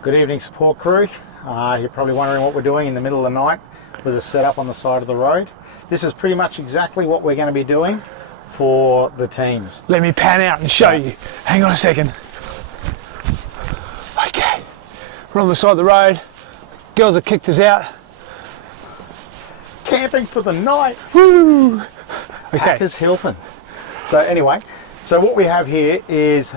Good evening, support crew. You're probably wondering what we're doing in the middle of the night with a setup on the side of the road. This is pretty much exactly what we're going to be doing for the teams. Let me pan out and show you. Hang on a second. Okay, we're on the side of the road. Girls have kicked us out. Camping for the night. Woo! Okay. Packers Hilton. So anyway, so what we have here is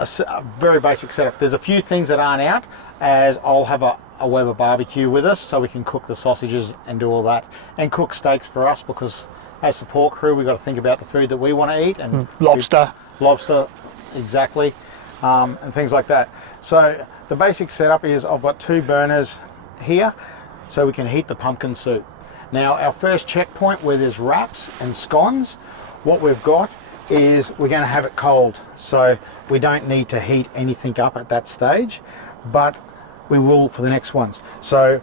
a very basic setup. There's a few things that aren't out, as I'll have a Weber barbecue with us so we can cook the sausages and do all that, and cook steaks for us, because as support crew we've got to think about the food that we want to eat, and Lobster. lobster, exactly, and things like that. So the basic setup is I've got 2 burners here so we can heat the pumpkin soup. Now our first checkpoint where there's wraps and scones, what we've got is we're going to have it cold, so we don't need to heat anything up at that stage, but we will for the next ones. So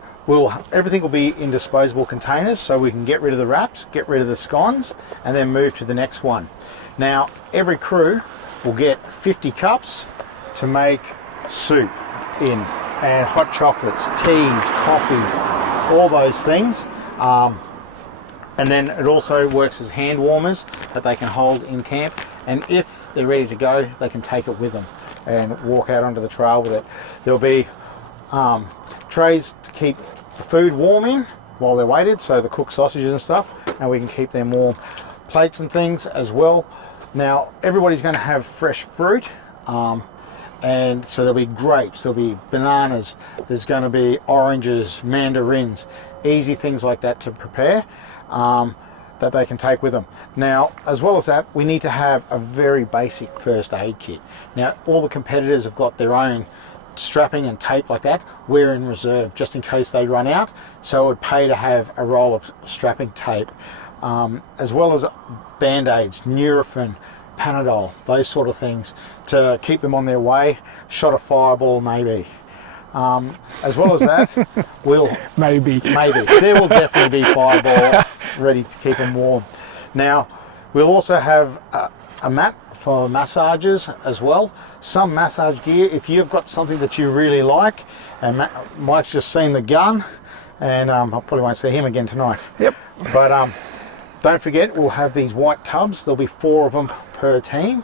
everything will be in disposable containers, so we can get rid of the wraps, get rid of the scones, and then move to the next one. Now every crew will get 50 cups to make soup in, and hot chocolates, teas, coffees, all those things. And then it also works as hand warmers that they can hold in camp, and if they're ready to go they can take it with them and walk out onto the trail with it. There'll be trays to keep the food warm in while they're waited, so the cooked sausages and stuff, and we can keep them warm. Plates and things as well. Now everybody's going to have fresh fruit, and so there'll be grapes, there'll be bananas, there's going to be oranges, mandarins, easy things like that to prepare, that they can take with them. Now as well as that, we need to have a very basic first aid kit. Now all the competitors have got their own strapping and tape like that. We're in reserve just in case they run out, so it would pay to have a roll of strapping tape, as well as band-aids, Nurofen, Panadol, those sort of things to keep them on their way. Shot of Fireball maybe. As well as that, maybe there will definitely be Fireball ready to keep them warm. Now we'll also have a mat for massages as well. Some massage gear, if you've got something that you really like, and Mike's just seen the gun, and I probably won't see him again tonight. Yep. But don't forget, we'll have these white tubs. There'll be 4 of them per team.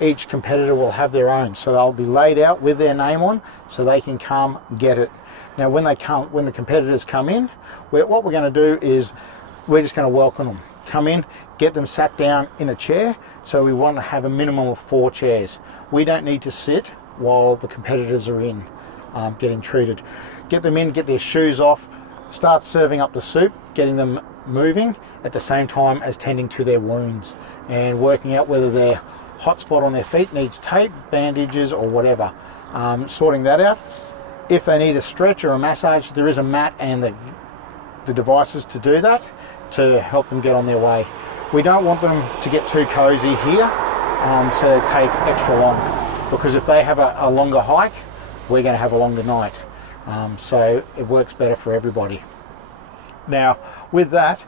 Each competitor will have their own, so they'll be laid out with their name on, so they can come get it. Now when the competitors come in, what we're going to do is we're just going to welcome them. Come in, get them sat down in a chair. So we want to have a minimum of 4 chairs. We don't need to sit while the competitors are in getting treated. Get them in, get their shoes off, start serving up the soup, getting them moving at the same time as tending to their wounds and working out whether their hot spot on their feet needs tape, bandages or whatever. Sorting that out. If they need a stretch or a massage, there is a mat and the devices to do that, to help them get on their way. We don't want them to get too cozy here, so they take extra long, because if they have a longer hike, we're going to have a longer night. So it works better for everybody. Now with that,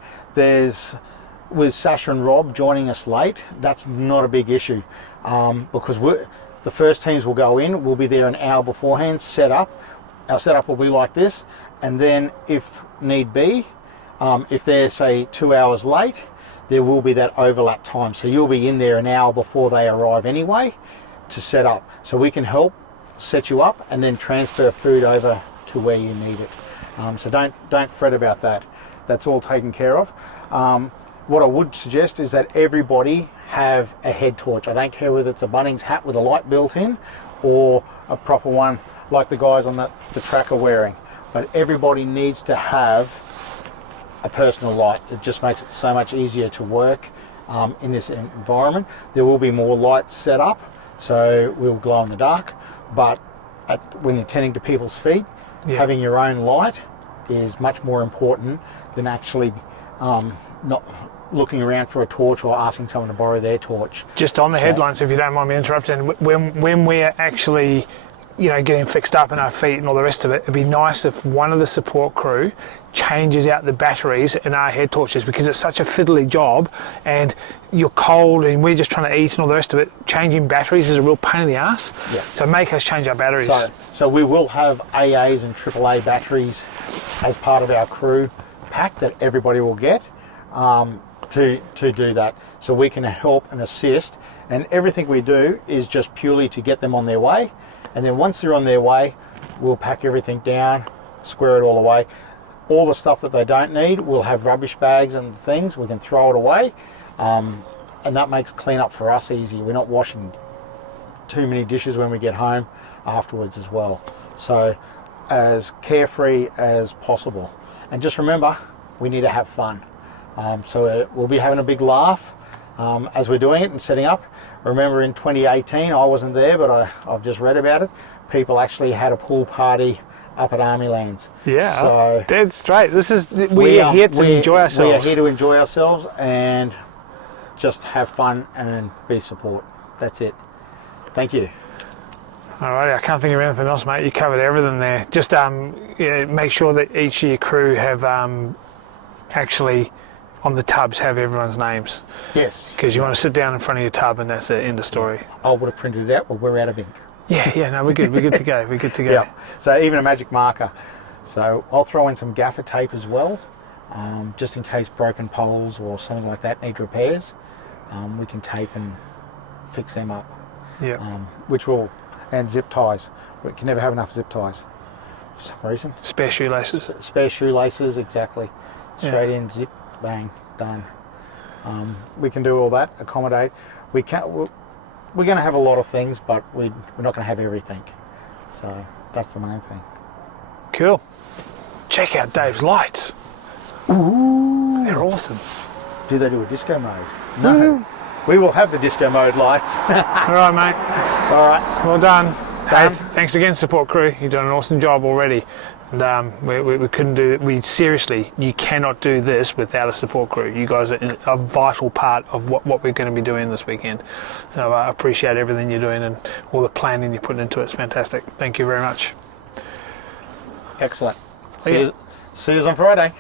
with Sasha and Rob joining us late, that's not a big issue, because the first teams will go in, we'll be there an hour beforehand, set up. Our setup will be like this, and then if need be, if they're say 2 hours late, there will be that overlap time, so you'll be in there an hour before they arrive anyway to set up, so we can help set you up and then transfer food over to where you need it. So don't fret about that. That's all taken care of. What I would suggest is that everybody have a head torch. I don't care whether it's a Bunnings hat with a light built in or a proper one like the guys on the track are wearing, but everybody needs to have a personal light. It just makes it so much easier to work in this environment. There will be more lights set up, so we'll glow in the dark, but when you're tending to people's feet, having your own light is much more important than actually not looking around for a torch or asking someone to borrow their torch. Just on the headlines, if you don't mind me interrupting, when we're actually getting fixed up in our feet and all the rest of it, it'd be nice if one of the support crew changes out the batteries in our head torches, because it's such a fiddly job and you're cold and we're just trying to eat and all the rest of it. Changing batteries is a real pain in the ass. Yeah. So make us change our batteries. So we will have AAs and AAA batteries as part of our crew pack that everybody will get to do that. So we can help and assist, and everything we do is just purely to get them on their way. And then once they're on their way, we'll pack everything down, square it all away. All the stuff that they don't need, we'll have rubbish bags and things, we can throw it away. And that makes cleanup for us easy. We're not washing too many dishes when we get home afterwards as well. So as carefree as possible. And just remember, we need to have fun. So we'll be having a big laugh as we're doing it and setting up. Remember in 2018, I wasn't there, but I've just read about it. People actually had a pool party up at Army Lands. Yeah, so dead straight. We're here to enjoy ourselves. We are here to enjoy ourselves and just have fun and be support. That's it. Thank you. Alrighty, I can't think of anything else, mate. You covered everything there. Just make sure that each of your crew have actually on the tubs have everyone's names. Yes. Because you want to sit down in front of your tub and that's the end of story. I would have printed it out, but we're out of ink. Yeah, no, we're good. We're good to go. We're good to go. Yeah. So even a magic marker. So I'll throw in some gaffer tape as well, just in case broken poles or something like that need repairs. We can tape and fix them up. Yeah. And zip ties. We can never have enough zip ties for some reason. Spare shoelaces. Spare shoelaces, exactly. Straight in, zip, bang, done. We can do all that, accommodate. We're going to have a lot of things, but we're not going to have everything. So that's the main thing. Cool. Check out Dave's lights. Ooh. They're awesome. Do they do a disco mode? No. We will have the disco mode lights. All right, mate. All right. Well done. Dave, thanks again, support crew. You've done an awesome job already. And we couldn't do it. Seriously, you cannot do this without a support crew. You guys are a vital part of what we're going to be doing this weekend. So I appreciate everything you're doing and all the planning you're putting into it. It's fantastic. Thank you very much. Excellent. See you on Friday.